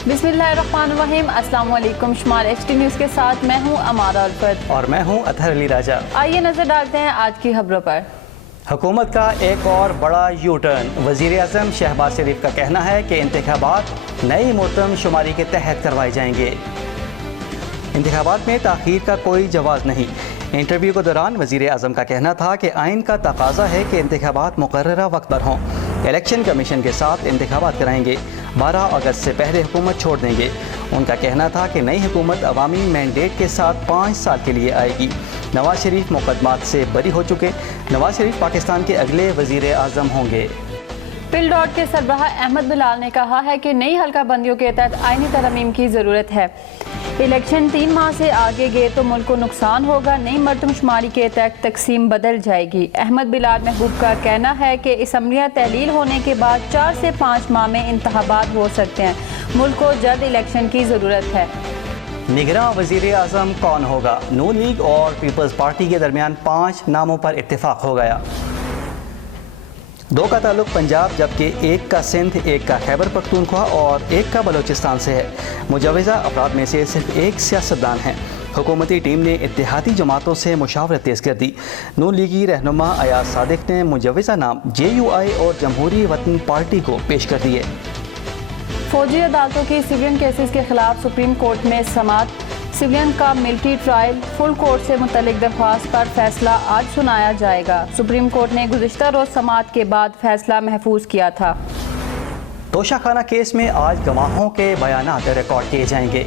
बिस्मिल्लाहिर्रहमानिर्रहीम। अस्सलाम वालेकुम। शुमार HD न्यूज़ के साथ मैं हूँ अमारा अल्फत और मैं हूँ अतहर अली राजा। आइए नजर डालते हैं आज की खबरों पर। हुकूमत का एक और बड़ा यू टर्न। वज़ीर आज़म शहबाज शरीफ का कहना है कि इंतखाबात नई मरतम शुमारी के तहत करवाए जाएंगे। इंतखाबात में ताख़ीर का कोई जवाज़ नहीं। इंटरव्यू के दौरान वज़ीर आज़म का कहना था कि आइन का तकाजा है कि इंतखाबात मुकर्ररा वक्त पर हों। इलेक्शन कमीशन के साथ इंतखाबात कराएंगे। 12 अगस्त से पहले हुकूमत छोड़ देंगे। उनका कहना था कि नई हुकूमत अवामी मैंडेट के साथ 5 साल के लिए आएगी। नवाज शरीफ मुकदमात से बरी हो चुके। नवाज शरीफ पाकिस्तान के अगले वज़ीर आज़म होंगे। पिल डॉट के सरबराह अहमद बिलाल ने कहा है कि नई हल्का बंदियों के तहत आईनी तरमीम की ज़रूरत है। इलेक्शन 3 माह से आगे गए तो मुल्क को नुकसान होगा। नई मरदमशुमारी के तहत तकसीम बदल जाएगी। अहमद बिलाल महबूब का कहना है कि असम्बलियाँ तहलील होने के बाद 4 से 5 माह में इंतखाबात हो सकते हैं। मुल्क को जल्द इलेक्शन की ज़रूरत है। निगरां वज़ीर आज़म कौन होगा? नून लीग और पीपल्स पार्टी के दरमियान 5 नामों पर इत्तेफाक हो गया। 2 का ताल्लुक पंजाब जबकि 1 का सिंध, 1 का खैबर पख्तूनख्वा और 1 का बलोचिस्तान से है। मुजवज़ा अफराद में से सिर्फ 1 सियासतदान है। हुकूमती टीम ने इत्तेहादी जमातों से मुशावरत तेज़ कर दी। नून लीगी रहनुमा अयाज सादिक ने मुजवज़ा नाम JUI और जमहूरी वतन पार्टी को पेश कर दिए। फौजी अदालतों की सिविलियन केसेस के खिलाफ सुप्रीम कोर्ट में समाअत। सिविलियन का मिलिट्री ट्रायल फुल कोर्ट से मुतल्लिक दरख्वास्त पर फैसला आज सुनाया जाएगा। सुप्रीम कोर्ट ने गुज़िश्ता रोज़ समाअत के बाद फैसला महफूज किया था। तोशाखाना केस में आज गवाहों के बयानात रिकॉर्ड किए जाएंगे।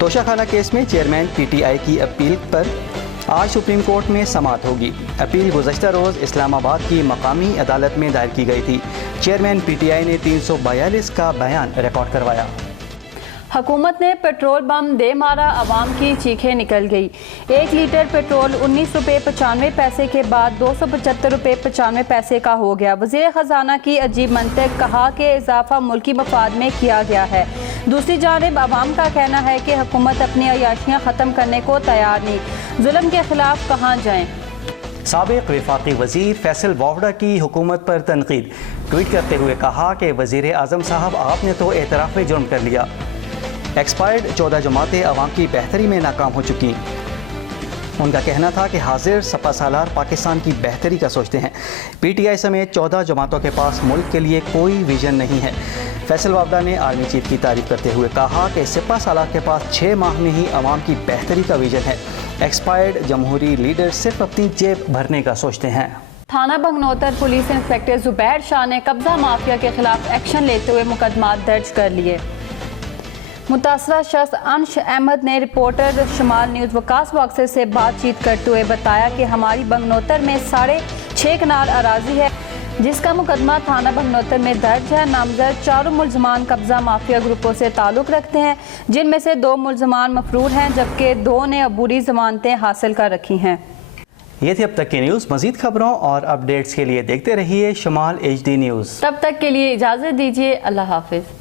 तोशाखाना केस में चेयरमैन PTI की अपील पर आज सुप्रीम कोर्ट में समाअत होगी। अपील गुज़श्ता रोज़ इस्लामाबाद की मकामी अदालत में दायर की गई थी। चेयरमैन PTI ने 342 का बयान रिकॉर्ड करवाया। हुकूमत ने पेट्रोल बम दे मारा, अवाम की चीखें निकल गई। 1 लीटर पेट्रोल 19 रुपये 95 पैसे के बाद 275 रुपये 95 पैसे का हो गया। वज़ीर ख़जाना की अजीब मंतक, कहा कि इजाफा मुल्की मफाद में किया गया है। दूसरी जानिब अवाम का कहना है कि हुकूमत अपनी अयाशियाँ ख़त्म करने को तैयार नहीं। जुल्म के खिलाफ कहाँ जाएँ? साबिक़ वफाकी वज़ीर फैसल वावड़ा की हुकूमत पर तनकीद। ट्वीट करते हुए कहा कि वज़ीर आज़म साहब, आपने तो एतराफ़ जुर्म कर लिया। एक्सपायर्ड 14 जमातें अवाम की बेहतरी में नाकाम हो चुकी। उनका कहना था कि हाजिर सपा सालार पाकिस्तान की बेहतरी का सोचते हैं। PTI समेत 14 जमातों के पास मुल्क के लिए कोई विजन नहीं है। फैसल वावड़ा ने आर्मी चीफ की तारीफ करते हुए कहा कि सपा सालार के पास 6 माह में ही अवाम की बेहतरी का विजन है। एक्सपायर्ड जमहूरी लीडर सिर्फ अपनी जेब भरने का सोचते हैं। थाना बगनौतर पुलिस इंस्पेक्टर जुबैर शाह ने कब्जा माफिया के खिलाफ एक्शन लेते हुए मुकदमात दर्ज कर लिए। मुतासरा शख्स अंश अहमद ने रिपोर्टर शमाल न्यूज़ वकास बॉक्सर से बातचीत करते हुए बताया कि हमारी बगनौतर में 6.5 कनाल अराजी है, जिसका मुकदमा थाना बगनौतर में दर्ज है। नामजद 4 मुलजमान कब्जा माफिया ग्रुपों से ताल्लुक़ रखते हैं, जिनमें से 2 मुलजमान मफरूर हैं जबकि 2 ने अबूरी जमानतें हासिल कर रखी हैं। ये थी अब तक की न्यूज़। मज़ीद खबरों और अपडेट्स के लिए देखते रहिए शुमाल HD न्यूज़। तब तक के लिए इजाज़त दीजिए। अल्लाह हाफिज़।